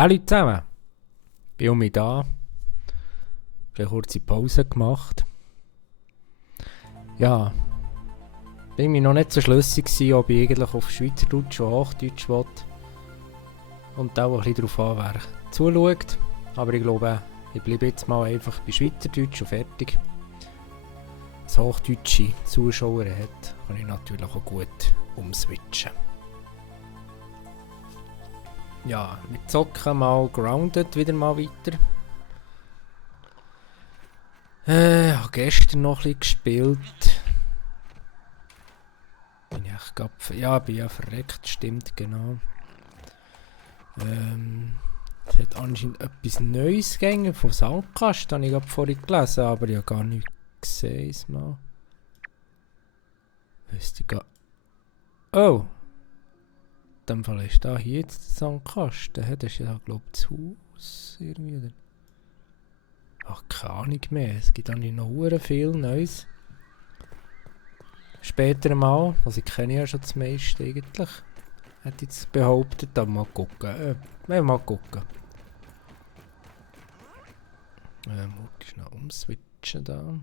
Hallo zusammen, bin um mich da. Eine kurze Pause gemacht. Ja, bin mir noch nicht so schlüssig gewesen, ob ich eigentlich auf Schweizerdeutsch oder Hochdeutsch will. Und auch ein bisschen darauf an, wer zuschaut. Aber ich glaube, ich bleibe jetzt mal einfach bei Schweizerdeutsch und fertig. Wenn es hochdeutsche Zuschauer hat, kann ich natürlich auch gut umswitchen. Ja, wir zocken mal Grounded wieder mal weiter. Habe gestern noch ein bisschen gespielt. Bin ich echt bin ja verreckt, stimmt, genau. Es hat anscheinend etwas Neues gegeben von Sandkast, habe ich gerade vorhin gelesen, aber ich habe gar nicht gesehen. Mal. Wüsste ich gar... Oh! In dem Fall ist da hier jetzt der Sandkasten. Das ist ja, glaube ich, das Haus irgendwie. Oder? Ach, keine Ahnung mehr. Es gibt eigentlich noch viel Neues. Später mal, also ich kenne ja schon das meiste eigentlich. Hätte ich jetzt behauptet, aber mal gucken. Mal gucken. Muss ich schnell umswitchen da.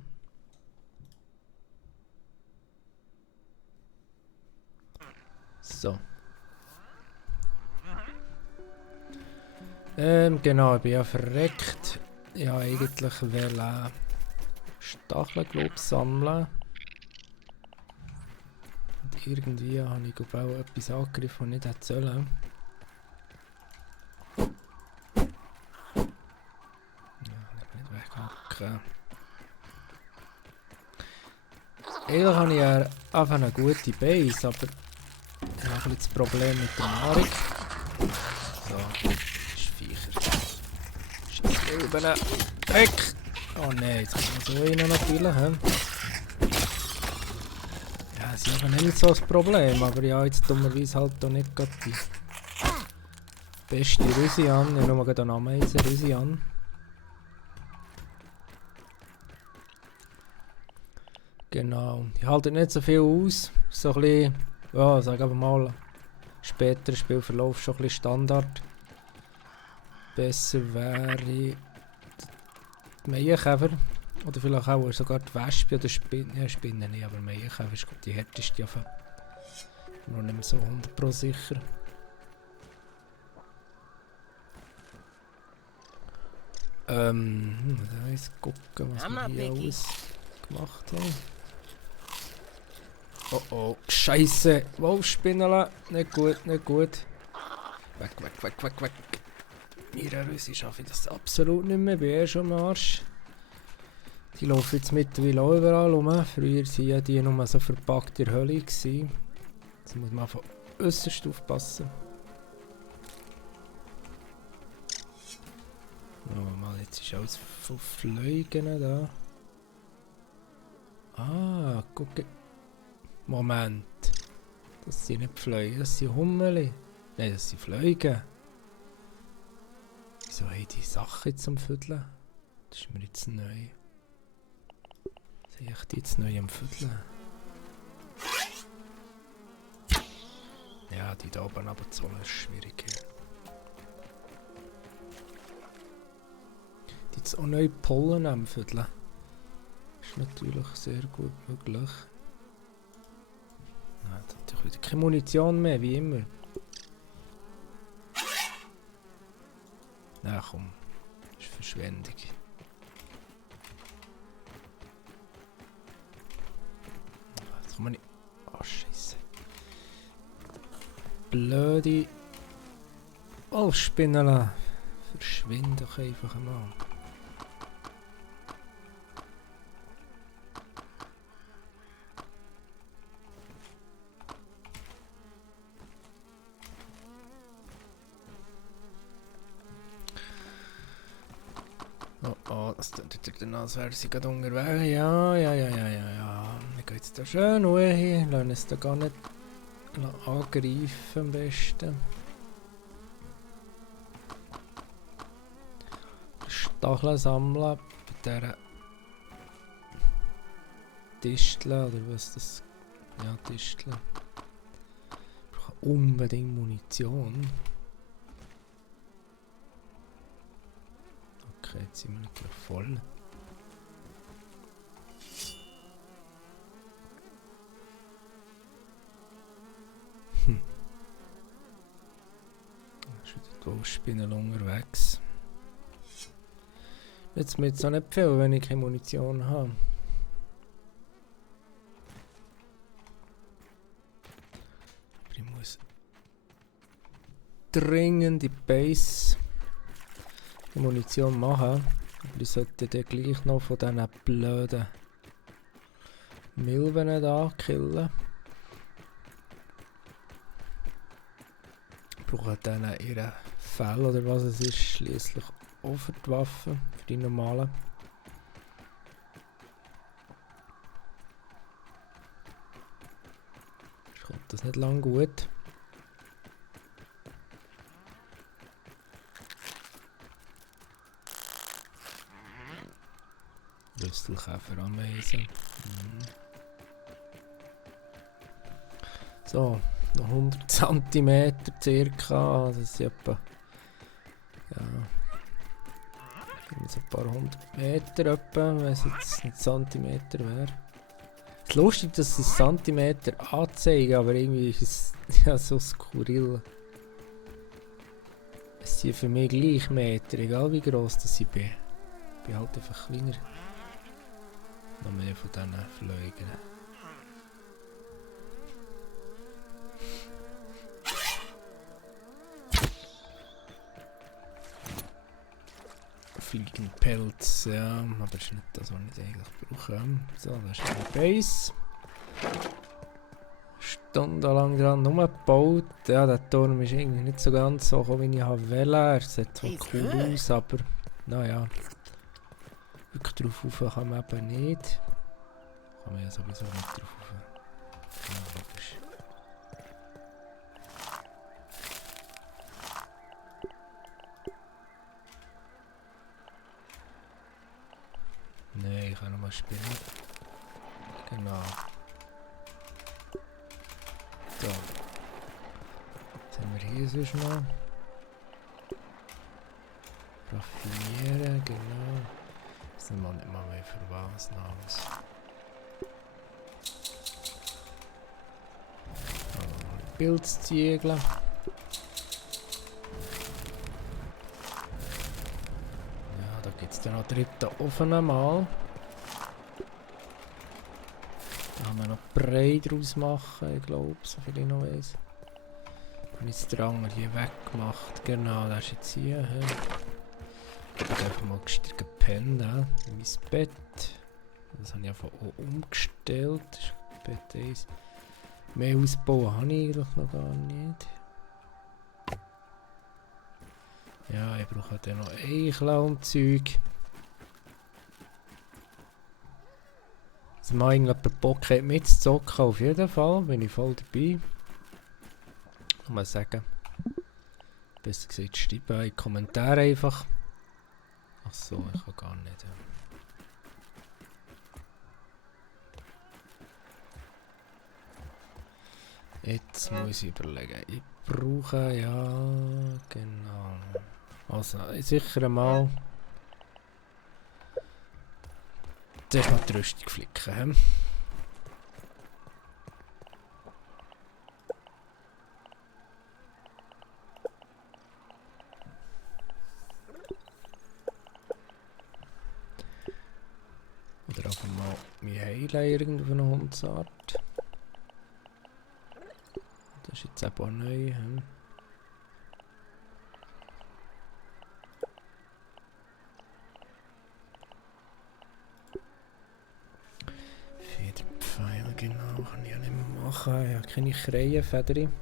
So. Genau, ich bin ja verreckt. Ja, eigentlich will Stacheln sammeln. Und irgendwie habe ich auch etwas angegriffen, das nicht hätte sollen. Ja, nicht weghacken. Eigentlich habe ich ja einfach eine gute Base, aber ich habe ein das Problem mit der Nahrung. So, das ist Viecher. Scheiße, Dreck! Oh nein, jetzt kann man so einen noch killen. Ja, das ist einfach nicht so das Problem, aber ja, jetzt dummerweise halt auch nicht gerade die beste Rüsi an. Ich habe nur gerade einen Ameisen-Rüsi an. Genau, ich halte nicht so viel aus. So ein bisschen, ja, sag aber mal, später Spielverlauf schon ein bisschen Standard. Besser wäre die Meienkäfer. Oder vielleicht auch sogar die Wespe oder Spinnen. Ja, Spinnen nicht, aber Meienkäfer ist die härteste. Ich bin noch nicht mehr so 100% sicher. Da jetzt gucken, was wir hier alles gemacht haben. Oh oh, Scheiße! Wolfsspinnele! Nicht gut, nicht gut. Weg. Mir Rüsi schaffe ich das absolut nicht mehr, bin schon am Arsch. Die laufen jetzt mittlerweile auch überall rum. Früher waren ja die nur so verpackt in der Hölle. Jetzt muss man von äußerst aufpassen. Oh Mann, jetzt ist alles von Fliegen da. Ah, guck. Moment. Das sind nicht Fliegen, das sind Hummeli. Nein, das sind Fliegen. Wieso haben die Sachen jetzt am Vierteln? Das ist mir jetzt neu. Sehe ich die jetzt neu am Vierteln? Ja, die da oben aber zu holen ist schwierig. Die jetzt auch neue Pollen am Vierteln. Ist natürlich sehr gut möglich. Ja, jetzt natürlich wieder keine Munition mehr, wie immer. Na komm, das ist Verschwendung. Jetzt kann man nicht... Oh, Scheiße. Blöde... Wolfsspinnen. Verschwind doch einfach mal. Oh, das tut dann als wäre sie gerade unterwegs. Ja. Wir gehen jetzt da schön Ruhe hin. Lassen es da gar nicht angreifen am besten. Stacheln sammeln bei dieser Distel oder was das... Ja, Distel. Ich brauche unbedingt Munition. Okay, jetzt sind wir natürlich voll. Da ist wieder die Wolfsspinne unterwegs. Jetzt mir jetzt auch nicht viel, wenn ich keine Munition habe. Aber ich muss dringend die Base die Munition machen. Aber ich sollte dann gleich noch von diesen blöden Milben da killen. Ich brauche dann ihren Fell oder was es ist, schliesslich auch für die Waffen, für die normalen. Sonst kommt das nicht lang gut. Rüsselkäfer Ameisen. So, noch 100 cm circa. Das ist etwa. Ja. So ein paar 100 Meter etwa, wenn es jetzt ein Zentimeter wäre. Es ist lustig, dass sie Zentimeter anzeigen, aber irgendwie ist es ja so skurril. Es sind für mich gleich Meter, egal wie gross das ich bin. Ich bin halt einfach kleiner. Noch mehr von diesen Flügen. Fliegende Pelz, ja, aber das ist nicht das, was ich eigentlich brauche. So, das ist eine Base. Stundenlang dran nur gebaut. Ja, der Turm ist irgendwie nicht so ganz so, wie ich wollte. Er sieht zwar cool aus, aber naja. Wirklich drauf rauf kann man eben nicht. Kann man ja sowieso nicht drauf rauf. Ja, logisch. Nein, ich kann nochmal spielen. Genau. So. Was haben wir hier sonst noch? Raffinieren, genau. Das sind wir nicht mal mehr für was Namens. Pilzziegel. Ja, da gibt es dann noch dritten Ofen einmal. Da haben wir noch Brei draus machen, ich glaube, so viel ich noch weiss. Und jetzt den anderen hier weggemacht. Genau, der ist jetzt hier. Ich habe einfach mal gestern gepennt, in mein Bett. Das habe ich einfach auch umgestellt. Das ist Bett 1. Mehr ausbauen habe ich eigentlich noch gar nicht. Ja, ich brauche dann noch Eicheln und Zeug. Also mal irgendjemand Bock hat mitzuzocken, auf jeden Fall, bin ich voll dabei. Ich muss sagen. Besser gesagt, schreiben in die Kommentare einfach. Ach so, ich kann gar nicht. Ja. Jetzt muss ich überlegen. Ich brauche ja genau. Also sicher einmal. Zuerst mal die Rüstung flicken. Oder einfach mal mein Heilen irgendeine Hundsart. Das ist jetzt eben auch neu. Federpfeile, genau, kann ich ja nicht mehr machen. Ich habe keine Krähenfedern.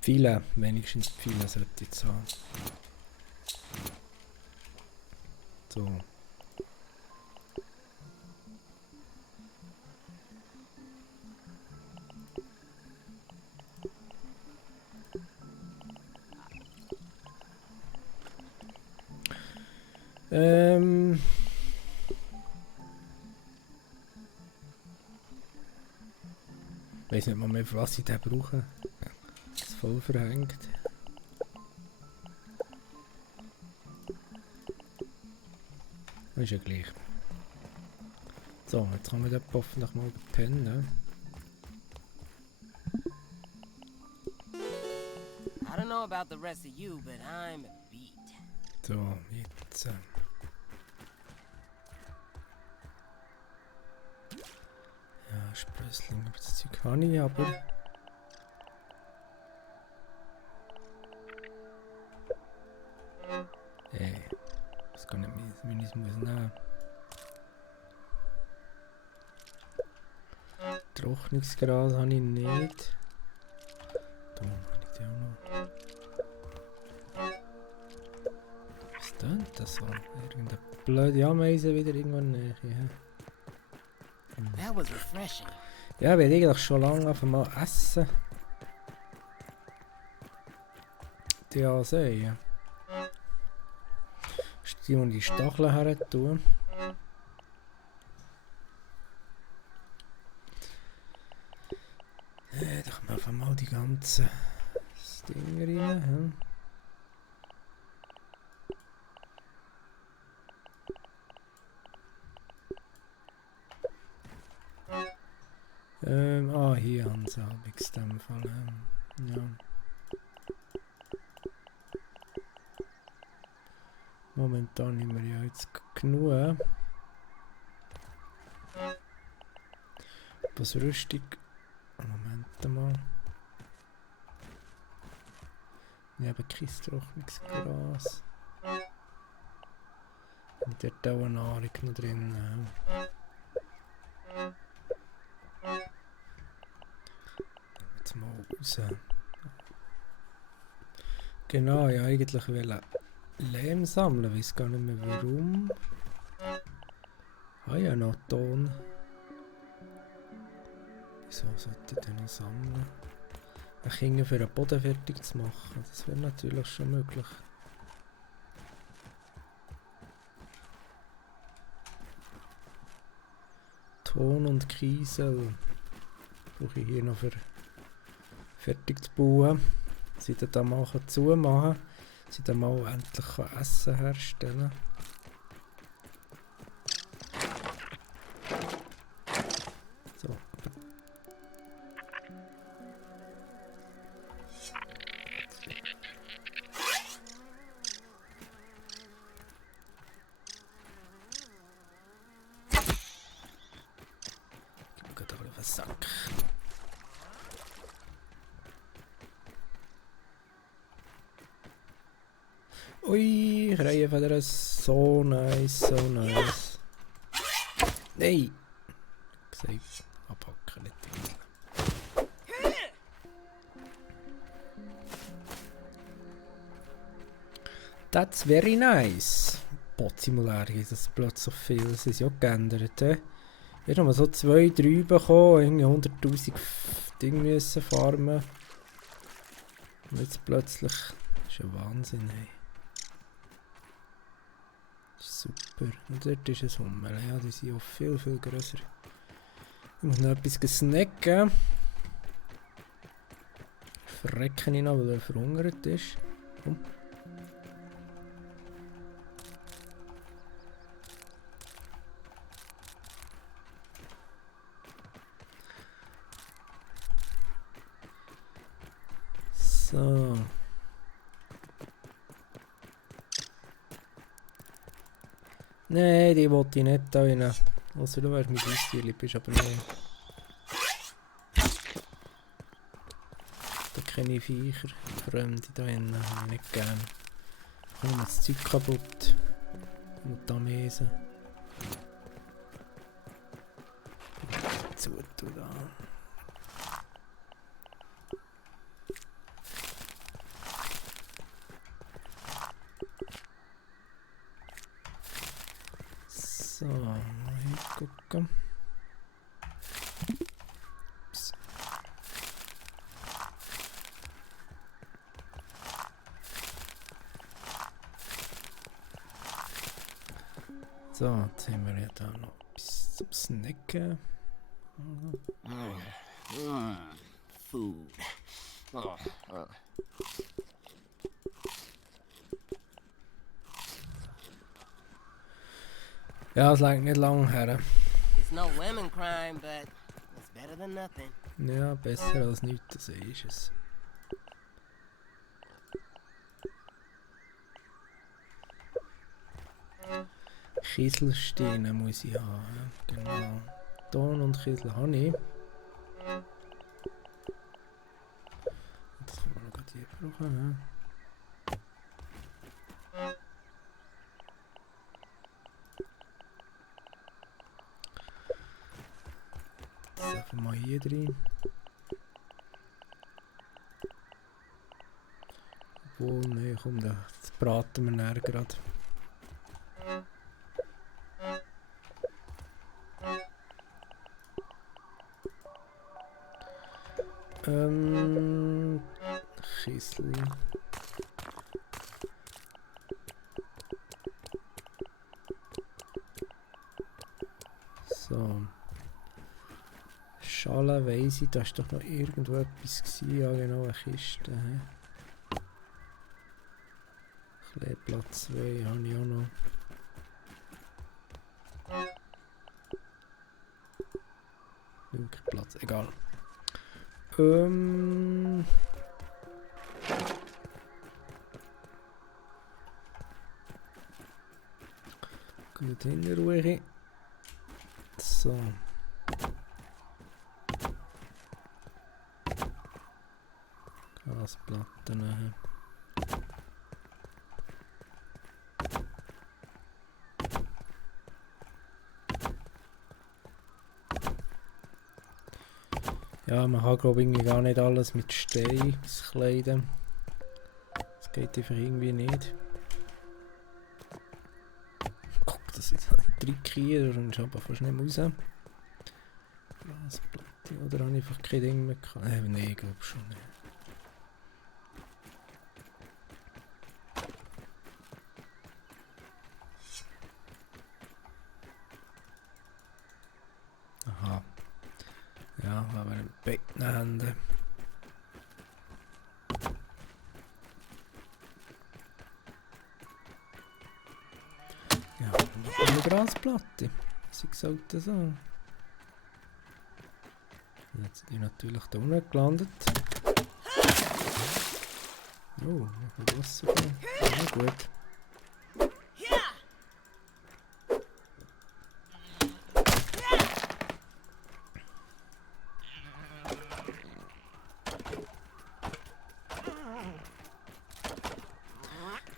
Pfeile, wenigstens Pfeile sollte ich jetzt haben. So. Ich weiß nicht mal mehr, für was ich den brauche. Das ist voll verhängt. Ist ja gleich. So, jetzt kann man dort hoffentlich mal pennen. I don't know about the rest of you, but I'm beat. So, jetzt. Ja, Sprössling, aber das Zeug habe ich, aber. Ey, das kann nicht meines muss nehmen. Trocknungsgras habe ich nicht. Da habe ich die auch noch. Was tönt das so? Irgendeine blöde Ameise wieder irgendwann näher. That was refreshing. Ja, wir eigentlich schon lange auf einmal essen. Die ansehen. Die und die Stacheln her tun. Da kommen auf einmal die ganzen Dinger rein. Hier haben sie halbwegs in dem Fall. Ja. Momentan haben wir ja jetzt genug. Was Rüstung. Moment mal. Ich habe kein Trocknungsgras. Und dort auch eine Nahrung noch drin. Jetzt mal raus. Genau, ja eigentlich wollte Lehm sammeln, weiß gar nicht mehr warum. Ah ja, noch Ton. Wieso sollte ich den noch sammeln? Ein Kind für einen Boden fertig zu machen, das wäre natürlich schon möglich. Ton und Kiesel brauche ich hier noch für fertig zu bauen. Sie dann mal zumachen, sie dann mal endlich Essen herstellen. So. Ich gebe gerade auf den Sack. Ui, Krähenfeder, so nice, so nice. Nein! Gesagt, abhacken, nicht drin. That's very nice. Bot-Simulär ist das plötzlich so viel, das ist ja geändert. Ich habe mal so 2, 3 bekommen, irgendwie 100'000 Dinge müssen farmen. Und jetzt plötzlich, das ist ja Wahnsinn, ey. Super. Und dort ist ein Hummel. Ja, die sind auch viel, viel grösser. Ich muss noch etwas snacken. Verrecken ihn noch, weil er verhungert ist. Komm. So. Nein, die wollte ich nicht da rein. Also du wärst mit Eistierli, bist aber nicht. Da kenne ich Viecher, Fremde da innen, habe ich nicht gern. Ich mache das Zeug kaputt. Und da Mesen. Zutun da. So, mal hingucken. Ups. So, jetzt haben wir ja da noch etwas zum Snacken. Food. Ja, es längt nicht lang her. It's no women crime, but it's better than nothing. Ja, besser als nichts, so ist es. Kieselsteine muss ich haben. Genau. Ton und Kiesel habe ich. Das kann man noch gerade hier brauchen. Ne? Das einfach mal hier drin. Obwohl, ne, komm, das braten wir näher gerade. Kiesel. So. Schale weiss ich, da ist doch noch irgendwo etwas gewesen. Ja, genau, eine Kiste. Kleeblatt 2 habe ich auch noch. Platz, egal. Gut in Ruhe. So. Gasplatten. Ja, man kann glaube ich gar nicht alles mit Stein kleiden. Das geht einfach irgendwie nicht. Guck, das ist ein Trick hier, und ich aber fast nicht raus. Glasplatte, oder habe ich einfach kein Ding mehr gehabt? Nein, ich glaube schon nicht. Aha. Ja, aber ein Becken Hände. Ja, noch eine Grasplatte. Sie sollte so. Jetzt sind die natürlich da unten gelandet. Oh, noch ein Wasser. Ja, gut.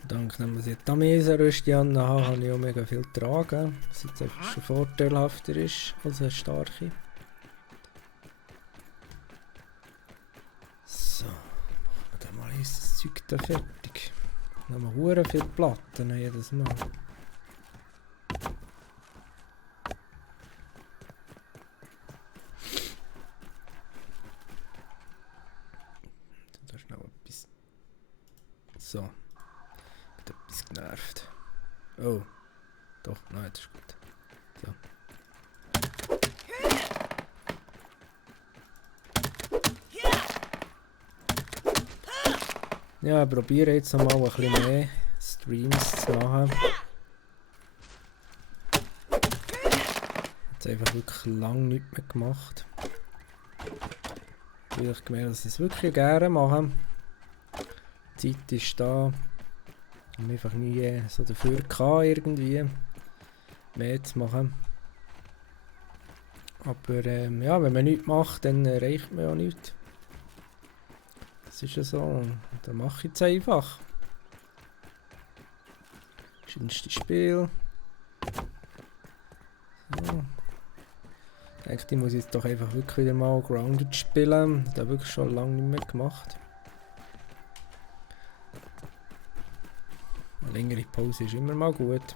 Dank, wenn wir sie die Amesenröste haben, habe ich auch mega viel tragen, was jetzt einfach schon vorteilhafter ist als eine starke. So, machen wir dann mal das Zeug da fertig. Dann haben wir hure viele Platten jedes Mal. Da ist noch etwas. So. Etwas genervt. Oh. Doch, nein, das ist gut. So. Ja, ich probiere jetzt noch mal ein bisschen mehr Streams zu machen. Jetzt einfach wirklich lange nichts mehr gemacht. Weil ich gemerkt, dass ich es wirklich gerne mache. Die Zeit ist da. Ich habe einfach nie so dafür gehabt, irgendwie mehr zu machen. Aber ja, wenn man nichts macht, dann erreicht man ja nichts. Das ist ja so. Dann mache ich es einfach. Schönste Spiel. So. Ich denke, ich muss jetzt doch einfach wirklich wieder mal Grounded spielen. Das habe ich wirklich schon lange nicht mehr gemacht. Eine längere Pause ist immer mal gut.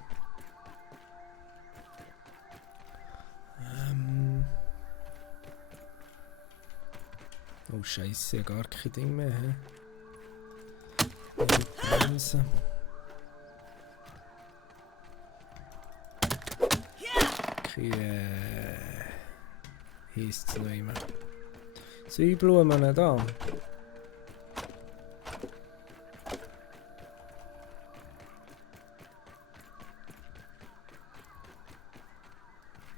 Oh Scheiße, gar kein Ding mehr. Bremsen. Heisst es noch immer. Zwiebelblumen da.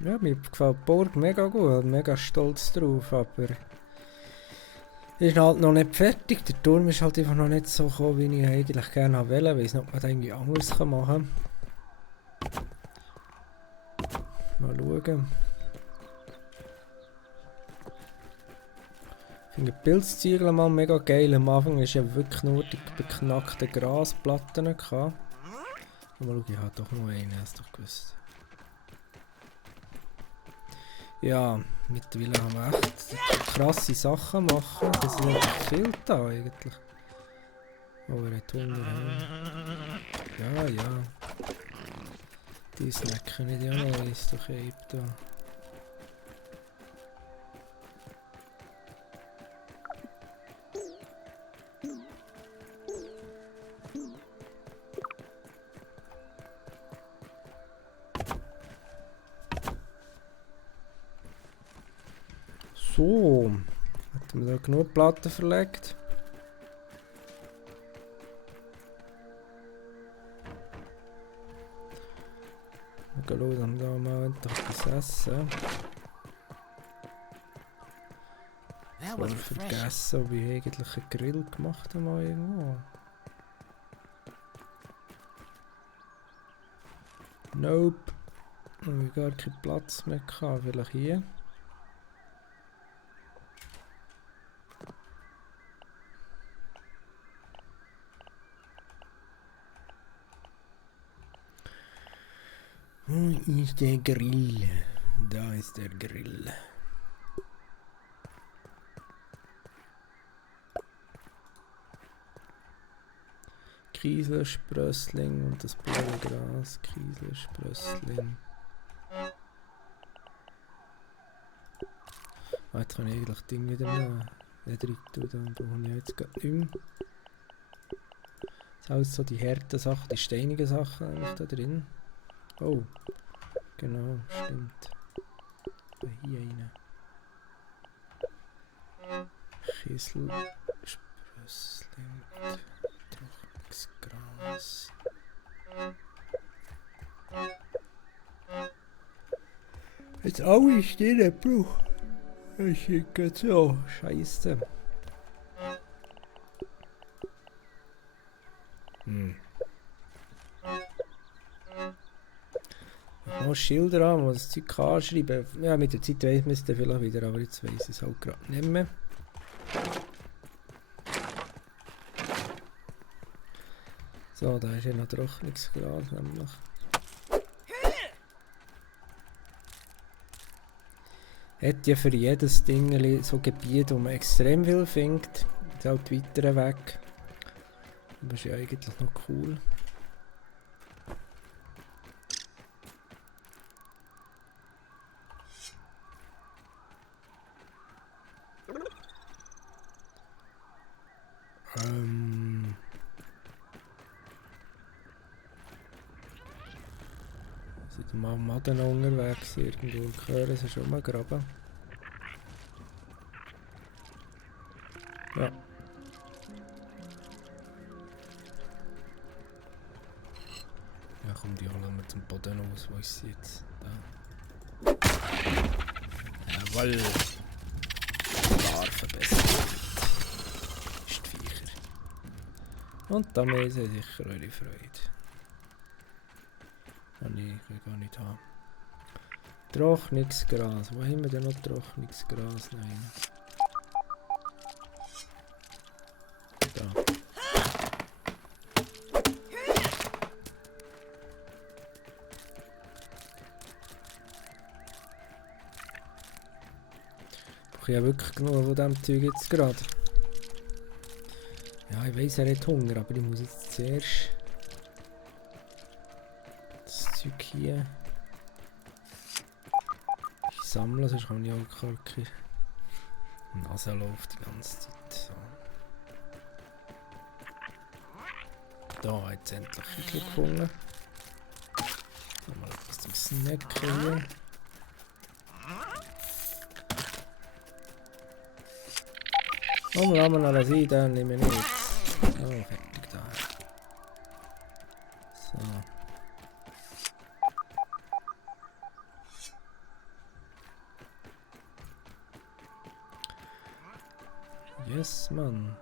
Ja, mir gefällt die Burg mega gut, mega stolz drauf, aber ist halt noch nicht fertig. Der Turm ist halt einfach noch nicht so gekommen, wie ich eigentlich gerne wollte, weil ich noch mal irgendwie anders machen kann. Mal schauen. Ich finde die Pilzziegel mal mega geil. Am Anfang ist ja wirklich nur die beknackten Grasplatten gehabt. Mal schauen, ich habe doch noch einen, hast du doch gewusst. Ja, mittlerweile haben wir echt krasse Sachen machen. Das ist nicht viel da eigentlich. Oh, er hat Hunger. Ja, ja. Die snacken nicht ja noch, ist doch eben da. So, hatten wir da genug Platten verlegt? Mal schauen, haben wir da mal endlich etwas essen. Ich habe vergessen, ob ich eigentlich einen Grill gemacht habe mal irgendwo. Nope. Habe ich gar keinen Platz mehr gehabt, vielleicht hier. Wo ist der Grill? Da ist der Grill. Kieselsprössling und das blaue Gras. Kieselsprössling. Ah, jetzt kann ich eigentlich das Ding wieder nehmen. Nicht rein tun, dann brauche ich jetzt gerade nicht mehr. Das heißt so die harten Sachen, die steinigen Sachen eigentlich da drin. Oh, genau, stimmt. Hier rein. Kieselsprössling. Trockenes Gras. Jetzt alle stehen, Bro. Das ist so scheiße. Ich muss Schilder haben, muss das Zeug anschreiben. Ja, mit der Zeit weiss man es dann vielleicht wieder, aber jetzt weiss ich es halt gerade nicht mehr. So, da ist ja noch Trocknungsgras nämlich. Hat ja für jedes Ding so Gebiet, wo man extrem viel findet. Ist halt weiter weg. Aber ist ja eigentlich noch cool. Sind wir mal am Maden unterwegs irgendwo? Hören sie schon mal graben? Ja. Ja komm, die holen wir zum Boden aus. Wo ist sie jetzt? Da. Jawoll! Klar verbessert. Ist die Viecher. Und damit ist sicher eure Freude. Oh nee, ich will gar nicht haben. Trocknungsgras. Wo haben wir denn noch Trocknungsgras? Nein. Da. Ich habe ja wirklich genug von diesem Zeug jetzt gerade. Ja, ich weiss, er hat Hunger, aber ich muss jetzt zuerst das Zeug hier sammeln, sonst kann ich auch gar keine Nase läuft die ganze Zeit. So. Da hat es endlich Hügel gefunden. Mal etwas zum Snacken hier. Oh, wir haben alles ein, dann nehmen wir nicht. Oh, fertig da. So. Yes, Mann.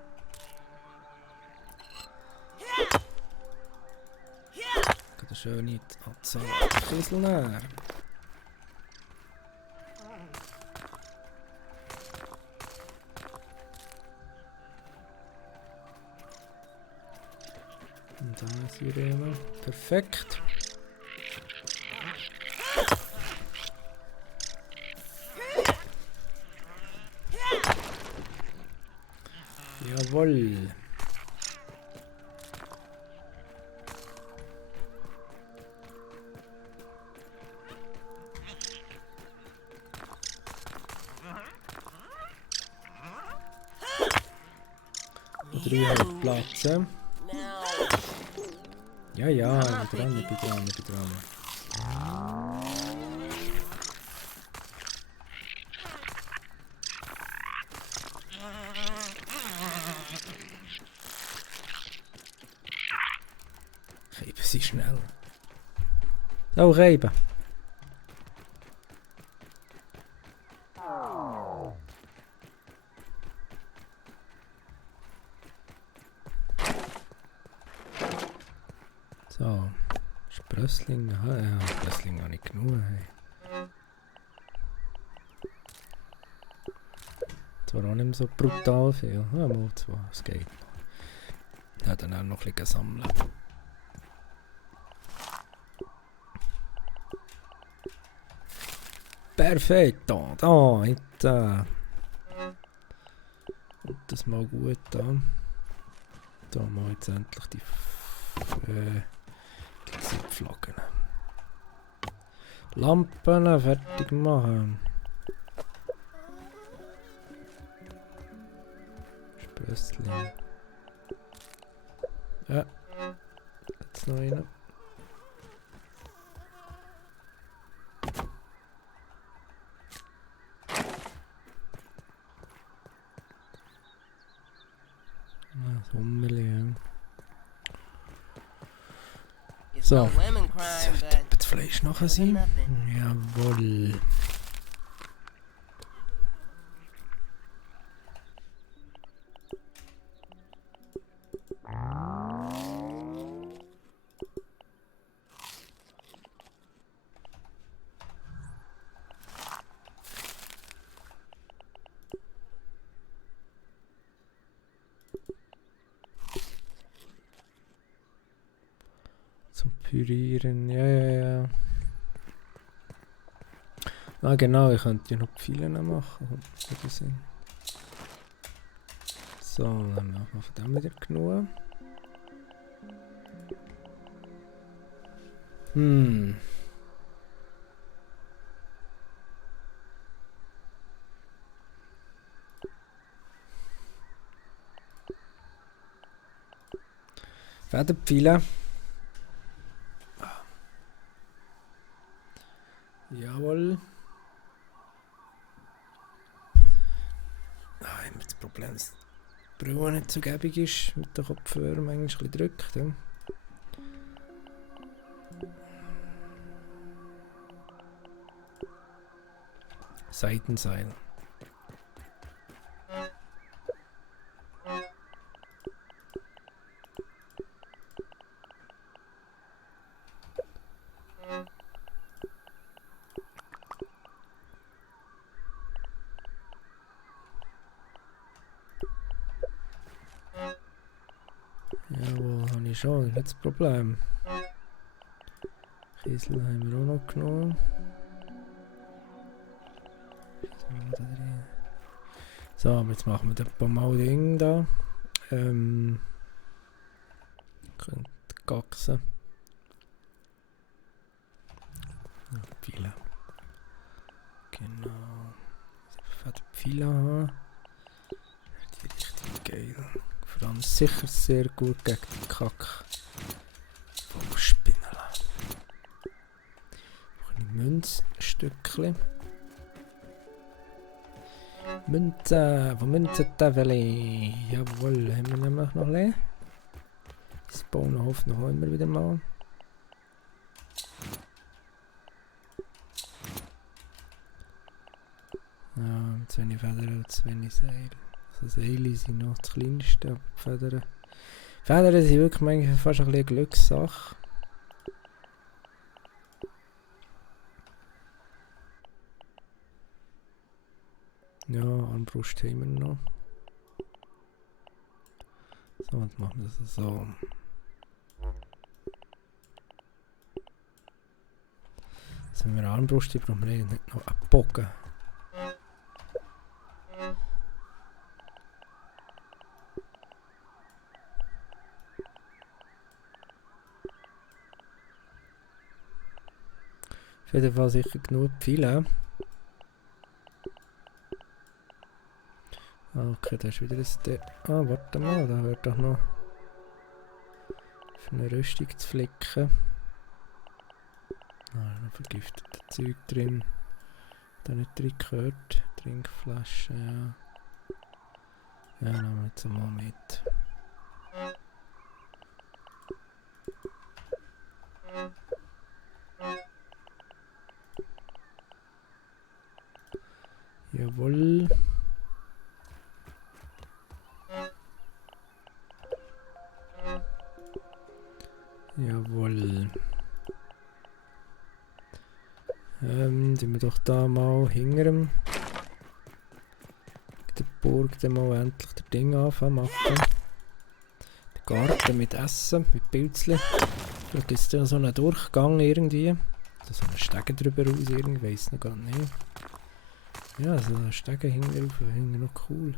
Eine schöne Anzahl Kiesel näher. Und da ist die Römer. Perfekt. Jawohl. Dreieinhalb Platz. Now, Ja, ja, ich bin dran. Reiben sie schnell. So, reiben. So, Sprössling, ja, Sprössling habe ich genug. Hey. Zwar auch nicht mehr so brutal viel, ja, mal zwei, es geht. Ja, dann auch noch ein bisschen sammeln. Perfetto, da, jetzt, und das mal gut da. Da mal jetzt endlich die Flaggen. Lampen fertig machen. Sprössling. Ja. Jetzt noch eine. Sommerli. it's So. no lemon crime, Sollte but das Fleisch nachher better than sein? nothing. Jawohl. Zum Pürieren, ja. Ah genau, ich könnte ja noch die Pfeile machen. Kommt das Sinn. So, dann machen wir von dem wieder genug. Federpfeile. Jawohl. Immer das Problem, dass die Brille nicht so gäbig ist, mit den Kopfhörern manchmal ein bisschen drückt. Ja. Seitenseil. Jawohl, habe ich schon, nicht das Problem. Kiesel haben wir auch noch genommen. So, aber jetzt machen wir ein paar Mal Ding da. Könnte gaxen. Pfeile. Genau. Fette Pfeile haben. Die richtig geil. Vor allem sicher sehr gut gegen die Kacke vom Spinnen. Noch ein Münzstückchen. Münze, von Münzentafel. Jawohl, haben wir nämlich noch ein. Das bauen hoffen noch immer wieder mal. Ja, zu wenig Federn und zu wenig Seil. Also Seile sind noch das kleinste, aber die Federn... Federn sind wirklich manchmal fast ein bisschen eine Glückssache. Ja, Armbrust haben wir noch. So, jetzt machen wir das so. Jetzt haben wir eine Armbrust, die brauchen wir eigentlich noch einen Bogen. Auf jeden Fall sicher genug Pfeile. Okay, da ist wieder ein... warte mal, da wird doch noch... Für eine Rüstung zu flicken. Noch vergiftete Zeug drin. Da nicht drin gehört. Trinkflasche, ja. Ja, nehmen wir jetzt mal mit. Jawohl. Jawohl. Tun wir doch da mal hinter dem der Burg dann mal endlich das Ding anfangen machen. Den Garten mit Essen, mit Pilzchen. Vielleicht ist da so ein Durchgang irgendwie. So ein Stegen drüber raus, irgendwie, weiss noch gar nicht. Ja, so ein Stegen hinten rauf, hinten noch cool.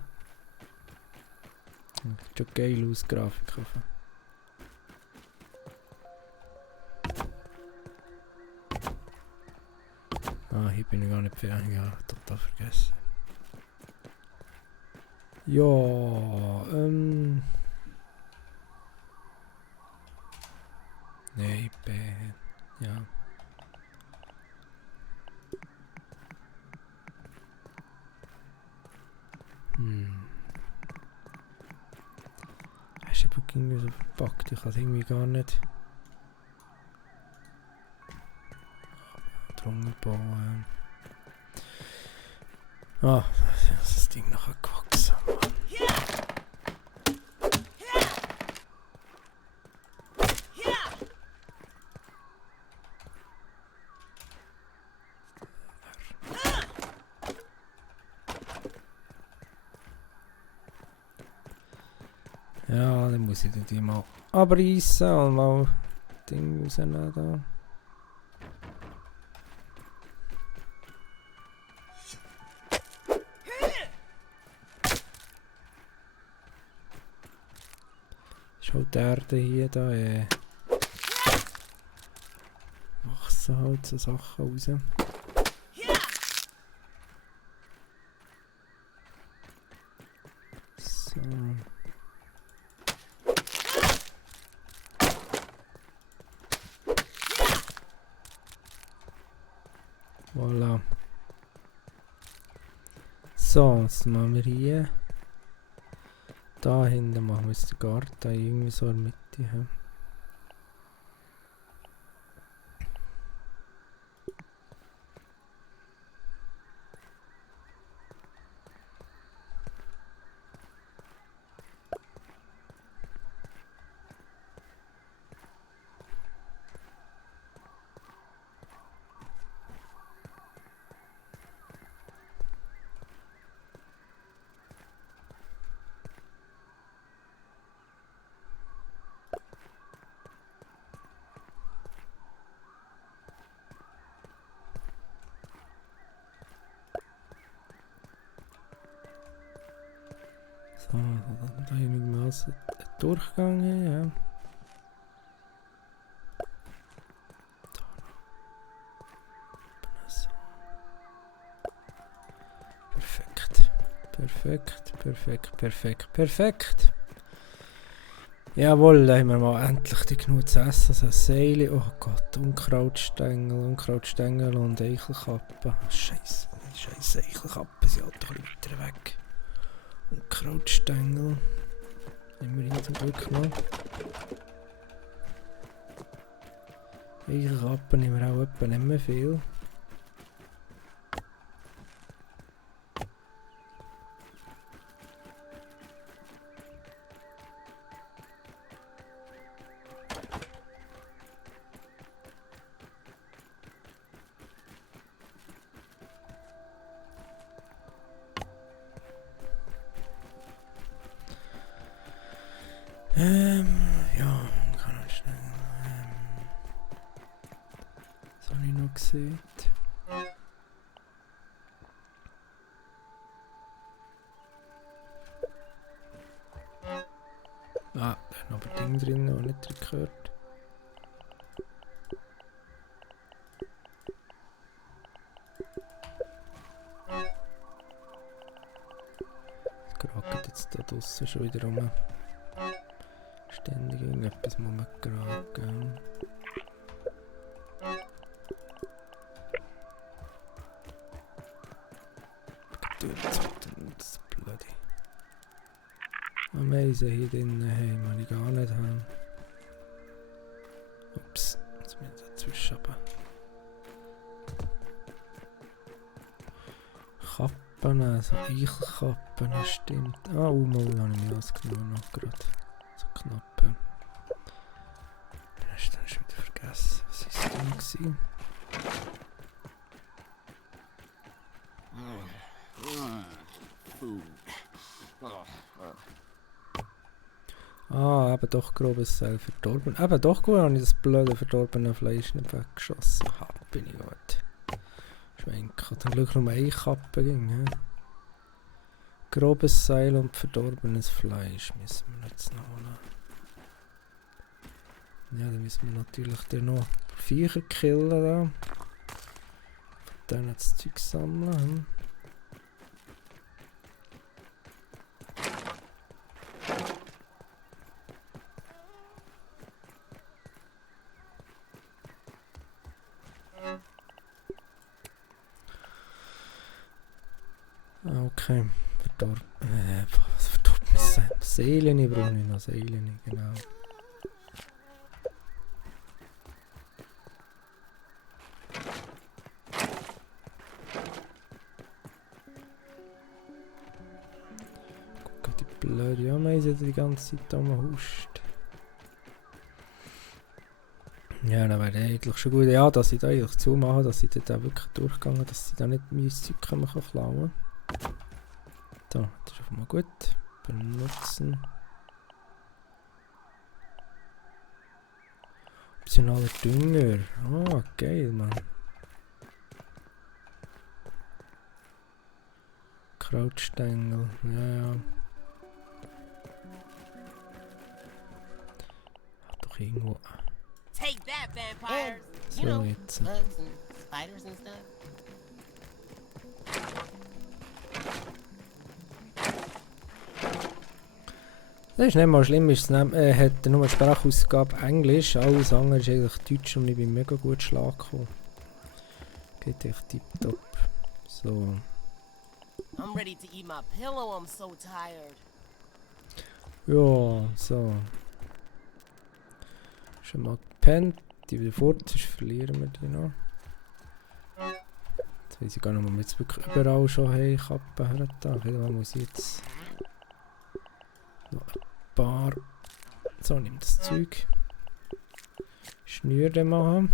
Sieht schon geil aus, Grafik. Hier bin ich gar nicht fertig, ja, total vergessen. Ja, nee, ja. Ist aber irgendwie so verpackt, ich kann es irgendwie gar nicht drunter bauen. Das Ding nachher gewachsen. Ja, dann muss ich die mal abreißen und mal das Ding rausnehmen da. Ist halt die Erde hier da, wachsen halt so Sachen raus. So. Voilà. So, jetzt machen wir hier. Da hinten machen wir jetzt den Garten irgendwie so in der Mitte. He? So, da einigermaßen ein Durchgang haben, ja. So. Perfekt. Perfekt, perfekt, perfekt, perfekt. Jawohl, da haben wir mal endlich genug zu essen. Also ein Seil, oh Gott, Unkrautstängel und Eichelkappen. Scheiße, scheiße Eichelkappen sind halt doch weiter weg. Unkrautstängel. Immerhin zum Glück noch. Eichelkappen nehmen wir auch etwa nicht mehr viel. Ja, kann ich schnell. Was habe ich noch gesehen? Ah, da ist noch ein Ding drin, das nicht drin gehört. Es kraket jetzt da draussen schon wieder rum. Ständig irgendetwas muss man kraken. Das Bloody. Ameisen hier drinnen haben, die ich gar nicht habe. Ups, jetzt bin ich dazwischen. Kappen, also Eichelkappen, stimmt. Ah, mal habe ich mir das genommen noch gerade. So knapp. Das ist dann schon wieder vergessen. Was war es denn gewesen? Ah, eben doch grobes Seil verdorben. Eben doch gut, habe ich das blöde verdorbene Fleisch nicht weggeschossen. Ha, bin ich gut. Schwenken. Dann Glück nur eine Kappe ging. Ja. Grobes Seil und verdorbenes Fleisch müssen wir jetzt noch holen. Ja, dann müssen wir natürlich dann noch Viecher killen. Da. Dann das Zeug sammeln. Okay, was verdorbenes Seelen brauche ich noch, Seelen, genau. Guck, die blöde Ameise die ganze Zeit rumhuscht. Ja, dann wäre eigentlich schon gut, ja, dass ich da eigentlich zumache, dass ich da wirklich durchgegangen, dass sie da nicht mein Zeug klauen können. So, das ist auf einmal gut. Benutzen. Optionaler Dünger. Ah, geil, Mann. Krautstängel. Ja. Hat doch irgendwo. Take that, vampires! So, jetzt. Bugs and spiders and stuff. Das ist nicht mal schlimm, er hat nur eine Sprachausgabe Englisch, alles andere ist eigentlich Deutsch und ich bin mega gut Schlag gekommen. Geht echt tipptopp. So. I'm ready to eat my pillow, I'm so tired. Ja, so. Schon mal gepennt, die wieder fort ist, verlieren wir die noch. Jetzt weiss ich gar nicht, ob wir jetzt wirklich überall schon haben, Kappen her da. Auf jeden Fall muss ich jetzt noch ein paar. So, nimm das Zeug. Schnüre machen.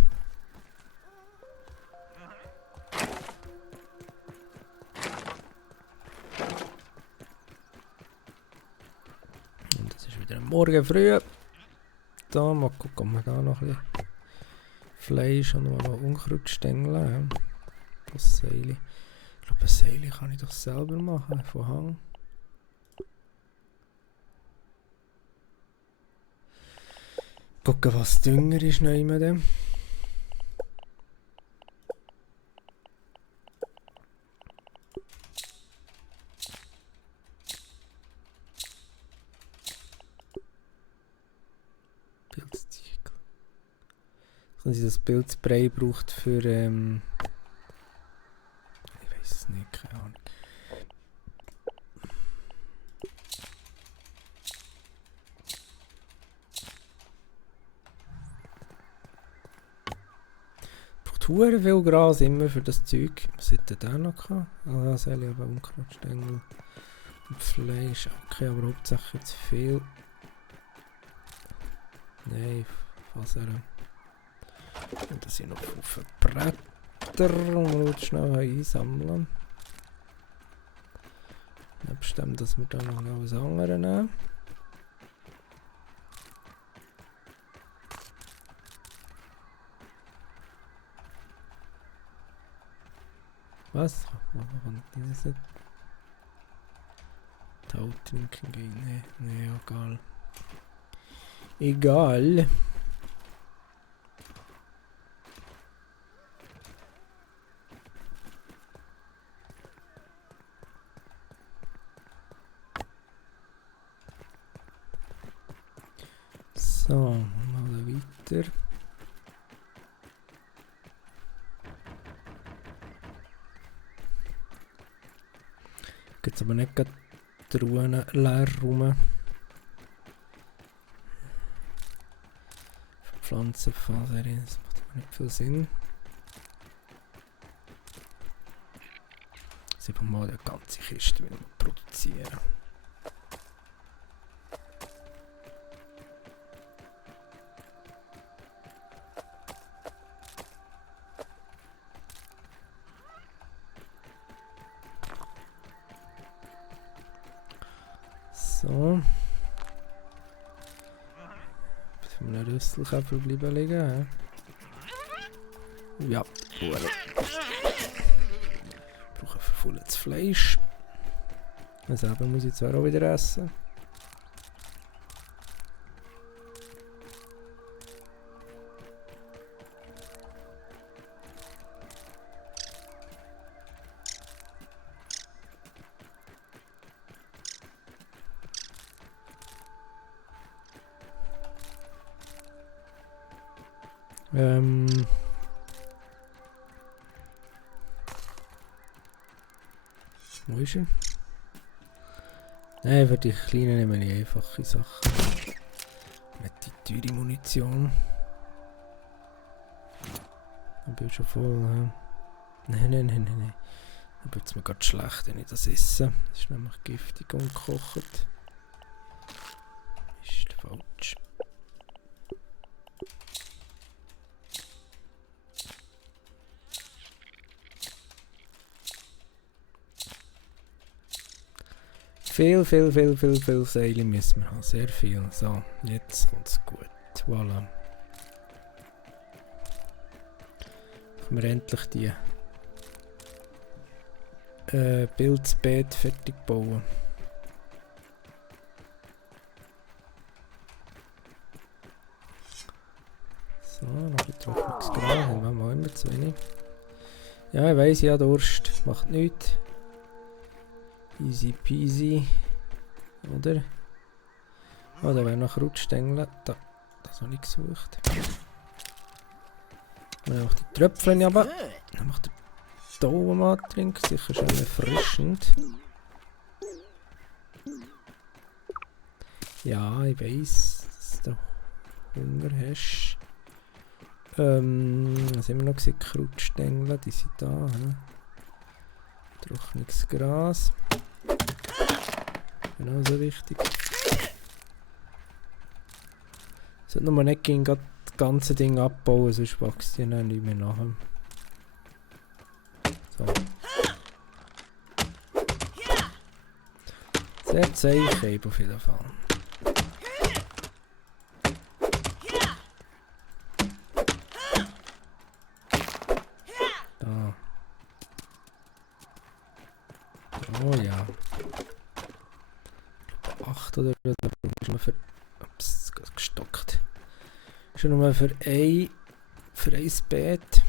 Und das ist wieder morgen früh. Da, mal gucken, ob wir da noch ein bisschen Fleisch und noch Unkrautstängel haben. Das Seil. Ich glaube, ein Seil kann ich doch selber machen, von Hang. Gucken, was Dünger ist noch immer dem. Pilzziegel. Wenn sie das Pilzspray braucht für ich weiß es nicht, keine Ahnung. Hure viel Gras immer für das Zeug. Was hätte der noch gehabt? Ah, das soll ich aber Unkrautstängel und Fleisch. Okay, aber hauptsächlich zu viel. Nein, Fasern. Und das sind noch 5 Bretter. Und wir schnell einsammeln. Nebst dem, dass wir dann noch alles andere nehmen. Was? Wo kommt dieses nicht? Tau trinken gehen? Nee, egal. Egal. So, mal weiter. Jetzt aber nicht gerade die Ruhen leer rum. Pflanzenfaser, das macht aber nicht viel Sinn. Jetzt einfach mal eine ganze Kiste produzieren. So. Bis wir einen Rüsselkäfer bleiben liegen. Ja, gut. Ich brauche verfaultes Fleisch. Das selber muss ich zwar auch wieder essen. Wo ist er? Nein, für die Kleinen nehmen wir einfache Sachen. Nicht die teure Munition. Dann bin ich schon voll. Nein. Dann wird es mir gerade schlecht, wenn ich das esse. Das ist nämlich giftig und gekocht. Ist falsch. Viel Seile müssen wir haben. Sehr viel. So, jetzt kommt es gut. Voilà. Können wir endlich die Pilzbeet fertig bauen. So, noch ein trockenes Gras. Haben wir mal immer zu wenig. Ja, ich weiss, ja, Durst. Macht nichts. Easy peasy. Oder? Oh, da wäre noch Rutschstängel. Da. Das habe ich gesucht. Dann macht die Tröpfchen aber. Dann macht der Daumen mal trinken. Sicher schön erfrischend. Ja, ich weiss, dass du Hunger hast. Was haben wir noch gesehen? Rutschstängel, die sind da. Trockenes Gras. Genau so wichtig. Ich sollte noch nicht gegen das ganze Ding abbauen, sonst wächst die dann nicht mehr nachher. So. Sehr zäh auf jeden Fall. Da. Oh ja. 8 oder so. Ist nur für. Ups, gestockt. Schon nur für ein Beet.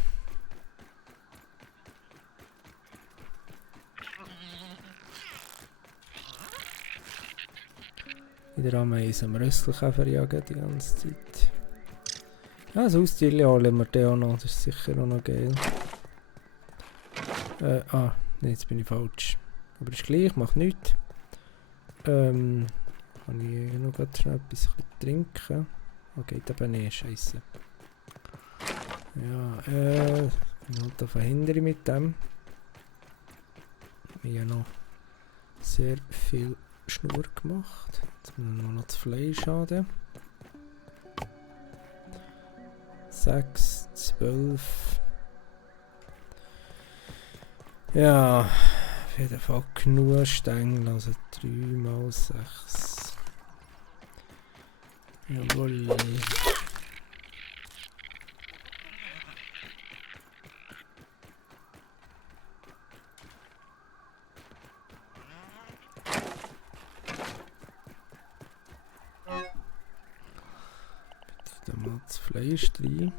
Wieder am Rösselkäfer jagen die ganze Zeit. Ja, das Haustier holen wir den auch noch. Das ist sicher auch noch geil. Nee, jetzt bin ich falsch. Aber ist gleich, macht nichts. Kann ich noch schnell etwas trinken? Okay, da bin ich scheiße. Ja, da verhindere ich mit dem. Ich habe noch sehr viel Schnur gemacht. Jetzt müssen wir noch das Fleisch haben. 6, 12. Ja, auf jeden Fall genug Stängel, also 3 mal 6. Jawohl. mal das Fleisch rein.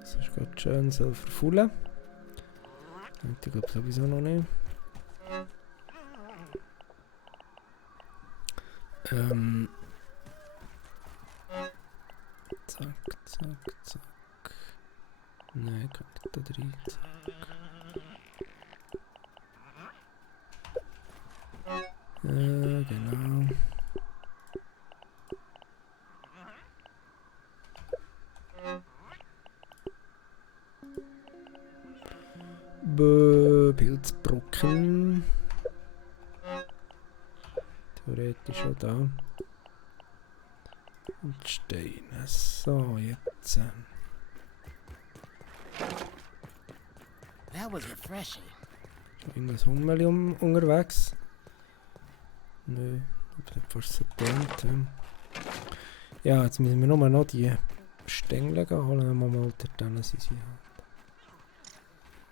Das ist gerade schön so verfaulen. Ich glaube sowieso noch nicht. Zack, zack, zack. Nein, kann ich da rein. Genau. Pilzbrocken. Theoretisch auch da. Und Steine. So, jetzt. That was refreshing. Irgendwas Hummeli unterwegs. Nö, ich habe fast so gedacht. Ja, jetzt müssen wir nur noch die Stängel holen, wenn wir mal dort sind. Sie halt.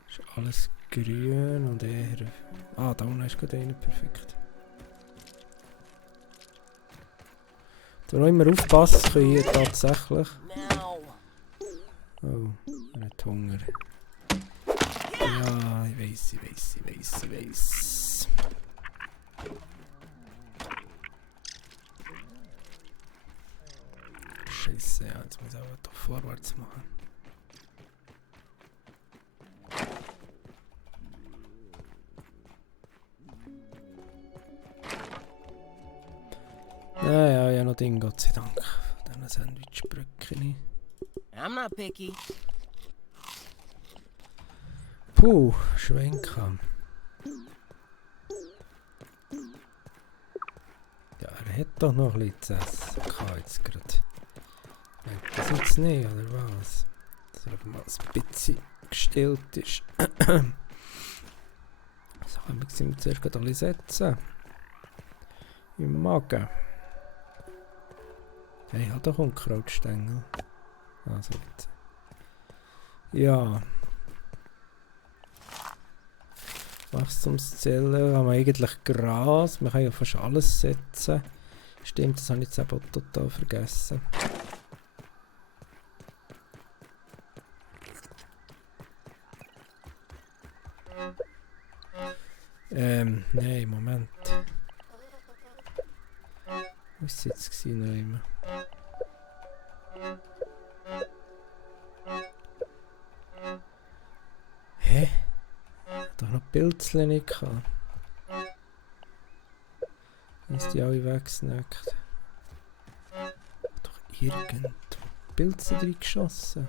Ist alles grün und eher... Ah, da unten ist gerade einer, perfekt. Da noch immer aufpassen können hier tatsächlich. Now. Oh, er hat Hunger. Ja, ich weiss. Scheiße, ja, jetzt muss ich aber doch vorwärts machen. Ja, noch Ding, Gott sei Dank. Von diesen Sandwichbröckchen. I'm not picky. Puh, Schwenker. Ja, er hat doch noch ein bisschen zu essen. Jetzt gerade. Merkt das jetzt nicht, oder was? Dass er mal ein bisschen gestillt ist. So können wir ihm zuerst gerade alle setzen. Im Magen. Hey, hat doch Unkrautstängel. Also jetzt. Ja. Wachstumszellen haben wir eigentlich Gras. Wir können ja fast alles setzen. Stimmt, das habe ich jetzt aber total vergessen. Nein, Moment. Was war es jetzt noch immer? Hä? Doch noch Pilzchen nicht gehabt. Ist die alle weggesnackt? Doch irgendwo Pilze drin geschossen.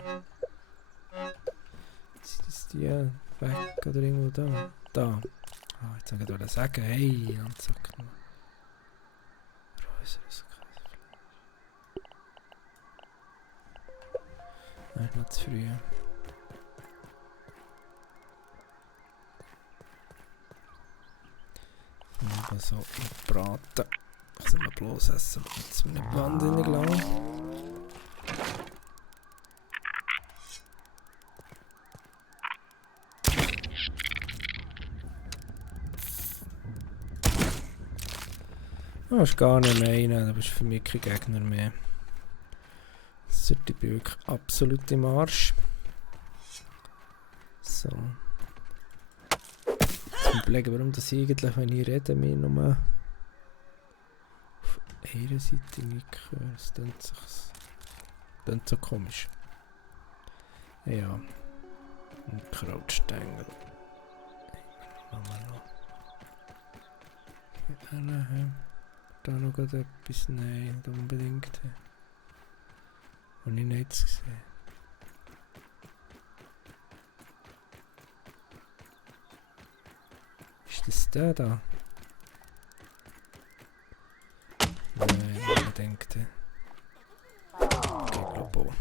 Ist die weg oder irgendwo da? Da. Ah, jetzt habe ich sagen, hey, und sag mal. Räuseres Käsefleisch. Nein, noch zu früh. Aber so braten. Ich soll mal bloß essen, jetzt bin ich wahnsinnig lang. Du musst gar nicht mehr rein, du bist für mich kein Gegner mehr. Das ist die Böck absolut im Arsch. So. Jetzt überlegen, warum das eigentlich, wenn ich rede, mir nur auf einer Seite nicht höre. Das klingt so komisch. Ja. Und Krautstängel. Machen wir noch. Da noch gerade etwas? Nein, nicht unbedingt. Habe ich nicht gesehen. Ist das der da? Nein, nicht unbedingt. Okay, glaube auch.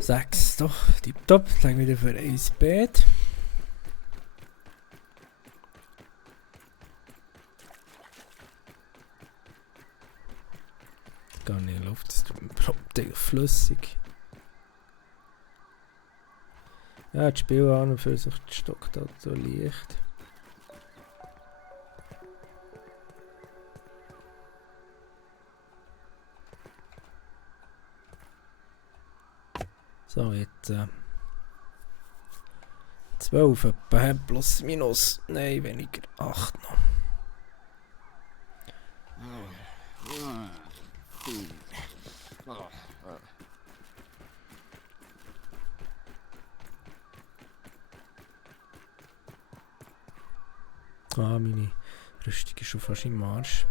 Sechs, doch, tipptopp. Dann wieder für ein Bett. gar nicht, läuft das überhaupt flüssig? Ja, das Spiel an und für sich stockt da so leicht. So, jetzt 12 etwa, plus minus, nein, weniger, 8 noch. Ah, meine Rüstung ist schon fast im Marsch.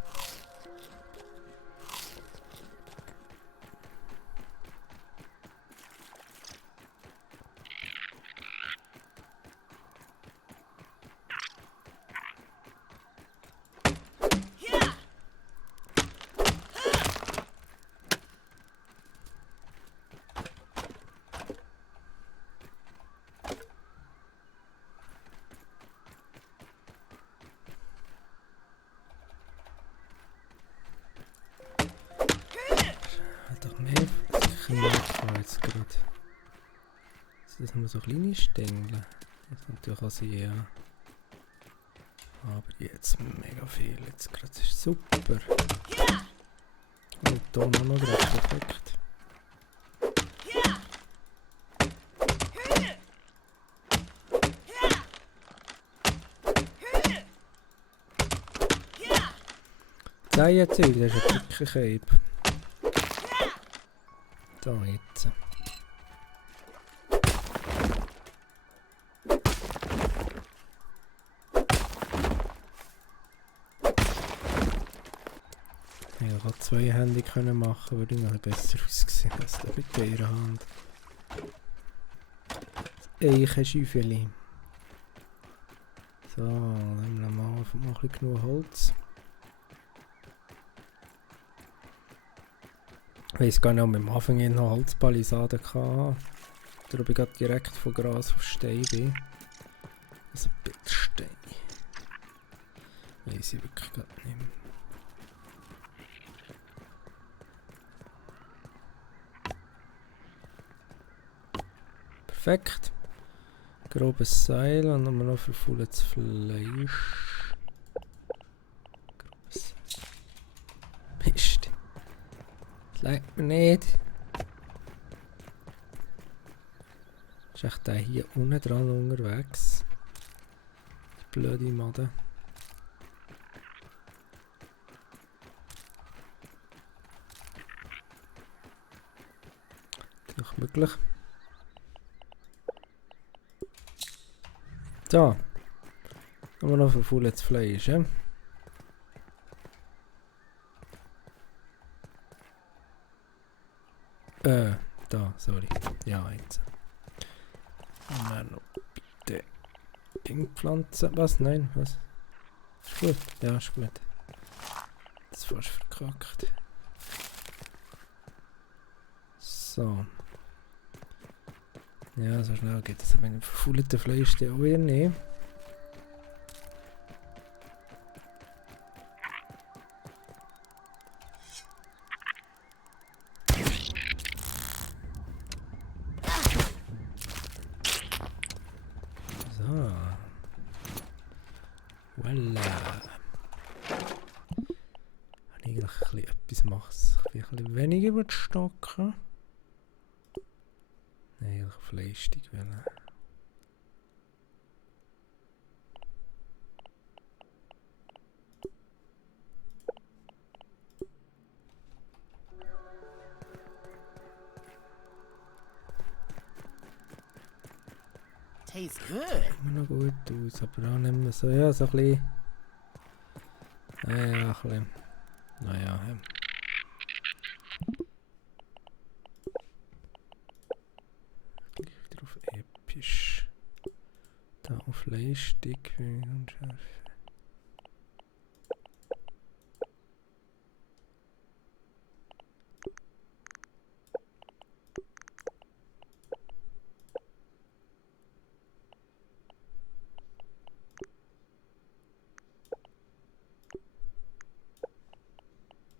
Doch mehr sicher jetzt gerade. Das haben wir so kleine Stängel. Das kann natürlich auch sein, ja. Aber jetzt mega viel. Jetzt gerade ist super. Und da noch gerade perfekt. Zeug, das ist ein dicker Cape. So, jetzt. Ich hätte zweihändig machen, würde ich noch besser aussehen als das mit der Hand. Eichenschäufeli. So, dann nehmen wir mal einfach mal ein bisschen genug Holz. Ich weiss gar nicht, ob wir am Anfang noch Holzpalisaden hatten. Oder ob ich gerade direkt von Gras auf Stein bin. Also ein bisschen Stein. Weiss ich wirklich gerade nicht mehr. Perfekt. Grobes Seil und dann noch verfaultes Fleisch. Grobes Mist. Das leckt mir nicht. Ist echt der hier unten dran unterwegs. Die blöde Made. Noch möglich. So. Haben wir noch verfaultes Fleisch, ja? Da, sorry. Ja, jetzt. Und dann noch bitte Dingpflanzen. Was? Nein, was? Ist gut? Ja, ist gut. Das ist fast verkackt. So. Ja, so schnell geht das. Mit dem verfaulten Fleisch auch wieder nicht. So. Voila. Wenn ich eigentlich etwas mache, ein bisschen weniger wird stocken. Nein, ich fleischig wollen. Tastes good. Immer noch gut aus, aber auch nicht mehr so, ja, so ein bisschen. Ja, ein bisschen. Naja, gleich wieder auf episch. Da auf Leistung und Schärfe.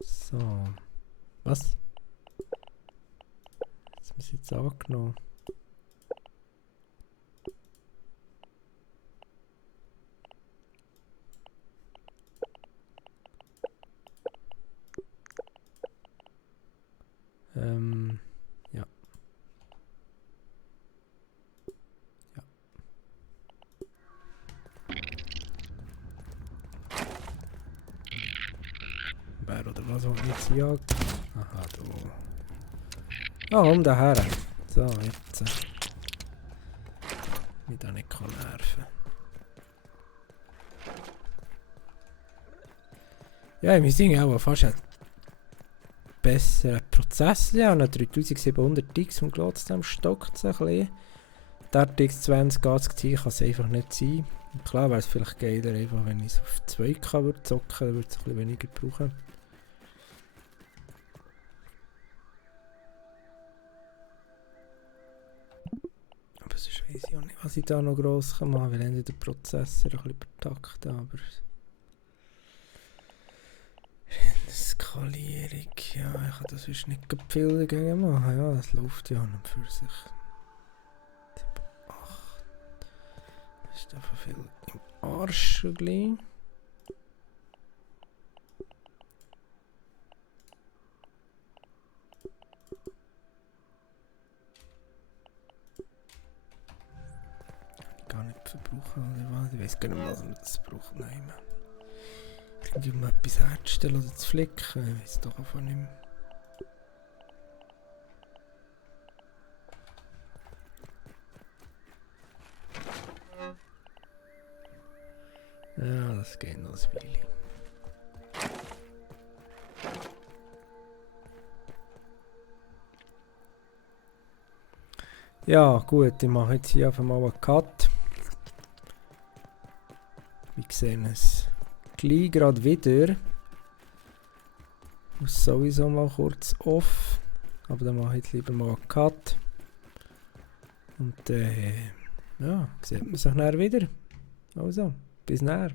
So. Was? Das haben wir jetzt angenommen. Ja. Ja. Wer oder was auch jetzt jagt? Aha, du. Ah, um daher. So, jetzt. Mich da nicht nerven. Ja, wir sind auch fast ein besserer Prozess. Ja, und 3700X und trotzdem stockt es ein bisschen. Der RTX 2080 kann es einfach nicht sein. Und klar wäre es vielleicht geiler, einfach, wenn ich es auf 2K würde zocken, dann würde es ein bisschen weniger brauchen. Aber sonst weiss ich auch nicht, was ich da noch gross machen kann, weil ich den Prozessor ein bisschen übertakten, aber... Skalierung, ja, ich kann das sonst nicht viel dagegen machen, ja, das läuft ja an und für sich. Ach, das ist einfach viel im Arsch gleich. Gar nicht verbrauchen oder was, ich weiß gar nicht, was man das braucht, nein. Um etwas herzustellen oder zu flicken, ich weiß doch einfach nicht mehr. Ja, das geht noch ein Weile. Ja, gut, ich mache jetzt hier einfach mal einen Cut. Wir sehen es gleich gerade wieder. Ich muss sowieso mal kurz off. Aber dann mache ich jetzt lieber mal einen Cut. Und ja, sieht man sich nachher wieder. Also, bis nachher.